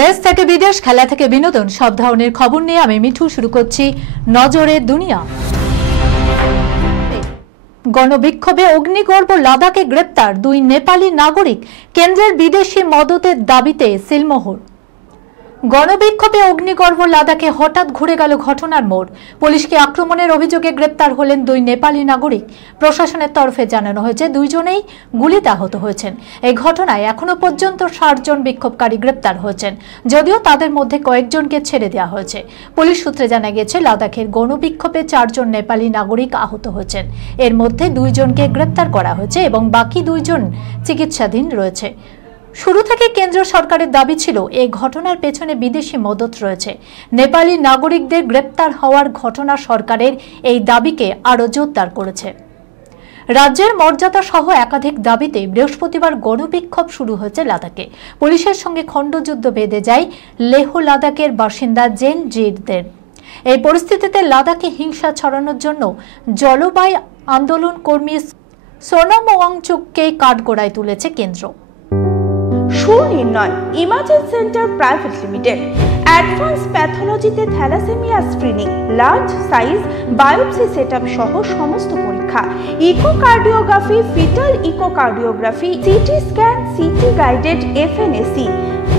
দেশ থেকে বিদেশ, খেলা থেকে বিনোদন, সব ধরনের খবর নিয়ে আমি মিঠু শুরু করছি নজরের দুনিয়া। গণবিক্ষোভে অগ্নিগর্ভ লাদাখে গ্রেপ্তার 2 নেপালি নাগরিক, কেন্দ্রের বিদেশি মদতের দাবিতে সিলমোহর। গণবিক্ষোভে অগ্নিগর্ভ লাদাখে হঠাৎ ঘুরে গেল ঘটনার মোড়। পুলিশকে আক্রমণের অভিযোগে গ্রেপ্তার হলেন 2 নেপালি নাগরিক। প্রশাসনের তরফে জানানো হয়েছে 2 জনেই গুলিতে আহত হয়েছেন। এই ঘটনায় এখনো পর্যন্ত 60 জন বিক্ষোভকারী গ্রেপ্তার হয়েছেন, যদিও তাদের মধ্যে কয়েকজনকে ছেড়ে দেওয়া হয়েছে। পুলিশ সূত্রে জানা গেছে লাদাখের গণবিক্ষোভে 4 জন নেপালি নাগরিক আহত হয়েছেন। এর মধ্যে 2 জনকে গ্রেপ্তার করা হয়েছে এবং বাকি 2 জন চিকিৎসাধীন রয়েছে। শুরু থেকে কেন্দ্র সরকারের দাবি ছিল এই ঘটনার পেছনে বিদেশি মদত রয়েছে। নেপালি নাগরিকদের গ্রেপ্তার হওয়ার ঘটনা সরকারের এই দাবিকে আরও জোরদার করেছে। রাজ্যের মর্যাদা সহ একাধিক দাবিতে বৃহস্পতিবার গণবিক্ষোভ শুরু হয়েছে লাদাখে। পুলিশের সঙ্গে খণ্ডযুদ্ধ বেঁধে যায় লেহ লাদাখের বাসিন্দা জেন জিরদের। এই পরিস্থিতিতে লাদাখে হিংসা ছড়ানোর জন্য জলবায়ু আন্দোলন কর্মী সোনাম ওয়াংচুককে কাঠগড়ায় তুলেছে কেন্দ্র। Sunirnoy imagine centre private limited advance প্যাথোলজিতে thalassemia screening, large size biopsy setup সহ সমস্ত পরীক্ষা, echocardiography, fetal echocardiography, CT scan, CT guided FNAC,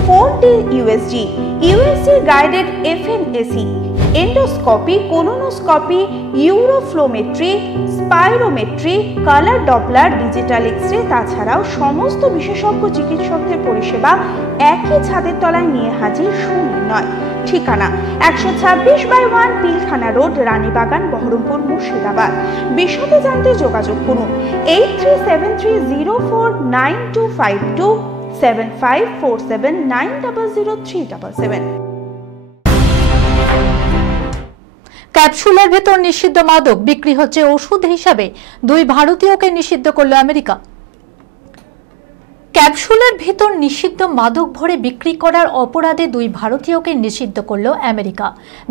4D USG, USG guided FNAC, endoscopy, colonoscopy, uroflowmetry, spirometry, colour doppler, digital X-ray, তাছাড়াও সমস্ত বিশেষজ্ঞ চিকিৎসকদের পরিষেবা একই ছাদের তলায় নিয়ে হাজির সুনির্ণয়। ঠিকানা 126/1 পিলখানা রোড, রানীবাগান, বহরমপুর, মুর্শিদাবাদ। বিশদে জানতে যোগাযোগ করুন 8373049252 7547900377। ক্যাপসুলের ভেতর নিষিদ্ধ মাদক বিক্রি হচ্ছে ওষুধ হিসাবে, 2 ভারতীয়কে নিষিদ্ধ করল আমেরিকা। ক্যাপসুলের ভেতর নিষিদ্ধ মাদক ভরে বিক্রি করার অপরাধে 2 ভারতীয়কে নিষিদ্ধ করল আমেরিকা।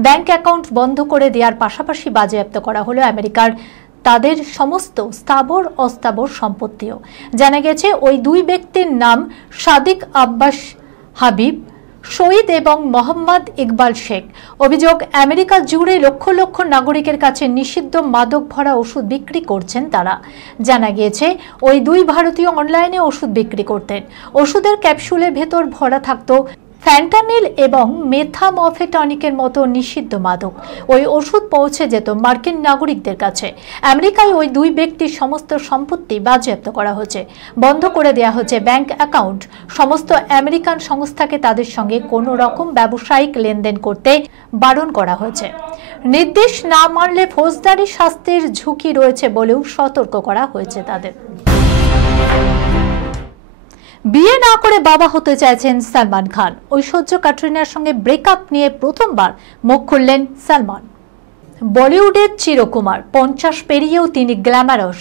ব্যাংক অ্যাকাউন্ট বন্ধ করে দেওয়ার পাশাপাশি বাজেয়াপ্ত করা হলো আমেরিকার তাদের সমস্ত স্থাবর অস্থাবর সম্পত্তিও। জানা গেছে ওই 2 ব্যক্তির নাম সাদিক আব্বাস হাবিব, শহীদ এবং মোহাম্মদ ইকবাল শেখ। অভিযোগ, আমেরিকা জুড়ে লক্ষ লক্ষ নাগরিকের কাছে নিষিদ্ধ মাদক ভরা ওষুধ বিক্রি করছেন তারা। জানা গিয়েছে ওই 2 ভারতীয় অনলাইনে ওষুধ বিক্রি করতেন। ওষুধের ক্যাপসুলের ভেতর ভরা থাকতো ফ্যান্টানিল এবং মেথামফেটানিকের মতো নিষিদ্ধ মাদক। ওই ওষুধ পৌঁছে যেত মার্কিন নাগরিকদের কাছে। আমেরিকায় ওই 2 ব্যক্তির সমস্ত সম্পত্তি বাজেয়াপ্ত করা হয়েছে, বন্ধ করে দেওয়া হচ্ছে ব্যাংক অ্যাকাউন্ট। সমস্ত আমেরিকান সংস্থাকে তাদের সঙ্গে কোনো রকম ব্যবসায়িক লেনদেন করতে বারণ করা হয়েছে। নির্দেশ না মানলে ফৌজদারি শাস্তির ঝুঁকি রয়েছে বলেও সতর্ক করা হয়েছে তাদের। বিয়ে না করে বাবা হতে চাইছেন সালমান খান। ঐশ্বর্য ক্যাটরিনার সঙ্গে ব্রেকআপ নিয়ে প্রথমবার মুখ খুললেন সালমান। বলিউডের চিরকুমার, 50 পেরিয়েও তিনি গ্ল্যামারস।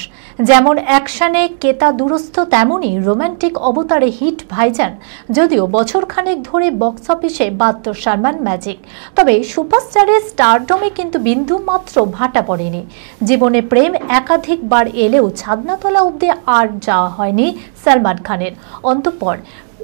যেমন অ্যাকশনে কেতা দুরস্থ, তেমনই রোমান্টিক অবতারে হিট ভাইজান। যদিও বছরখানেক ধরে বক্স অফিসে বাদত সালমান ম্যাজিক, তবে সুপারস্টারের স্টারডমে কিন্তু বিন্দু মাত্র ভাটা পড়েনি। জীবনে প্রেম একাধিকবার এলেও ছাদনাতলা অব্দি আর যাওয়া হয়নি সালমান খানের। অন্তঃপর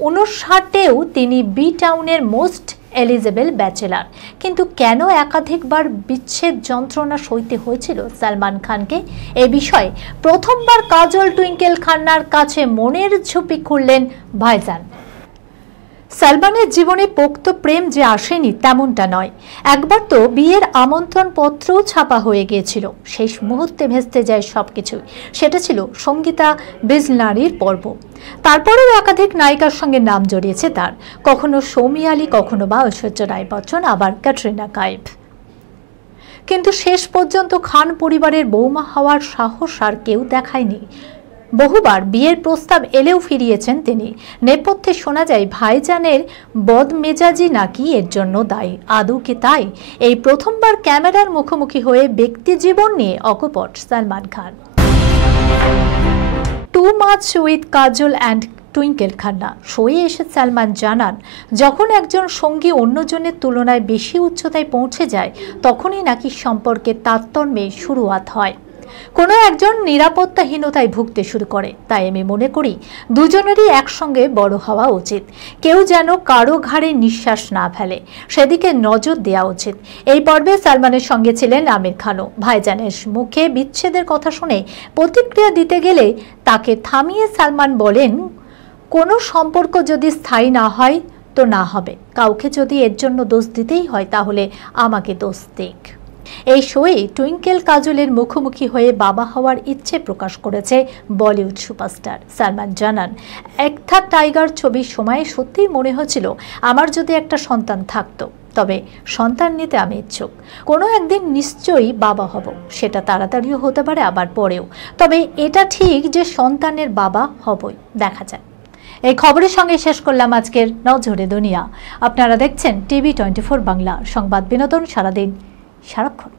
59-এও তিনি বি টাউনের মোস্ট এলিজেবল ব্যাচেলার। কিন্তু কেন একাধিকবার বিচ্ছেদ যন্ত্রণা সইতে হয়েছিল সালমান খানকে, এ বিষয়ে প্রথমবার কাজল টুইঙ্কেল খান্নার কাছে মনের ঝুপি খুললেন ভাইজান। সালমানের জীবনে পোক্ত প্রেম যে আসেনি তেমনটা নয়। একবার তো বিয়ের আমন্ত্রণ পত্রও ছাপা হয়ে গিয়েছিল। শেষ মুহূর্তে ভেস্তে যায় সবকিছু। সেটা ছিল সঙ্গীতা বিজলারির পর্ব। তারপরেও একাধিক নায়িকার সঙ্গে নাম জড়িয়েছে তার, কখনো সৌমি আলী, কখনো বা ঐশ্বর্য রায় বচ্চন, আবার ক্যাটরিনা কাইফ। কিন্তু শেষ পর্যন্ত খান পরিবারের বৌমা হওয়ার সাহস আর কেউ দেখায়নি। বহুবার বিয়ের প্রস্তাব এলেও ফিরিয়েছেন তিনি। নেপথ্যে শোনা যায় ভাইজানের বদমেজাজি নাকি এর জন্য দায়ী। আদৌ কি তাই? এই প্রথমবার ক্যামেরার মুখোমুখি হয়ে ব্যক্তি জীবন নিয়ে অকপট Salman Khan. Too much with Kajol and Twinkle Khanna শোয়ে এসে সালমান জানান, যখন একজন সঙ্গী অন্যজনের তুলনায় বেশি উচ্চতায় পৌঁছে যায় তখনই নাকি সম্পর্কের তারতম্যে শুরুয়াত হয়। কোনো একজন নিরাপত্তাহীনতায় ভুগতে শুরু করে, তাই আমি মনে করি দুজনেরই একসঙ্গে বড় হওয়া উচিত। কেউ যেন কারো ঘাড়ে নিঃশ্বাস না ফেলে, সেদিকে নজর দেওয়া উচিত। এই পর্বে সালমানের সঙ্গে ছিলেন আমির খানও। ভাইজানের মুখে বিচ্ছেদের কথা শুনে প্রতিক্রিয়া দিতে গেলে তাকে থামিয়ে সালমান বলেন, কোনো সম্পর্ক যদি স্থায়ী না হয় তো না হবে, কাউকে যদি এর জন্য দোষ দিতেই হয় তাহলে আমাকে দোষ দিক। এই শোয়ে টুইঙ্কেল কাজলের মুখোমুখি হয়ে বাবা হওয়ার ইচ্ছে প্রকাশ করেছে বলিউড সুপারস্টার। সালমান জানান, একটা টাইগার ছবির সময় সত্যিই মনে হচ্ছিল আমার যদি একটা সন্তান থাকতো, তবে সন্তান নিতে আমি ইচ্ছুক। কোনো একদিন নিশ্চয়ই বাবা হব, সেটা তাড়াতাড়িও হতে পারে আবার পরেও, তবে এটা ঠিক যে সন্তানের বাবা হবই, দেখা যায়। এই খবরের সঙ্গে শেষ করলাম আজকের নজরে দুনিয়া। আপনারা দেখছেন TV24 বাংলা, সংবাদ বিনোদন সারাদিন সারাক্ষণ।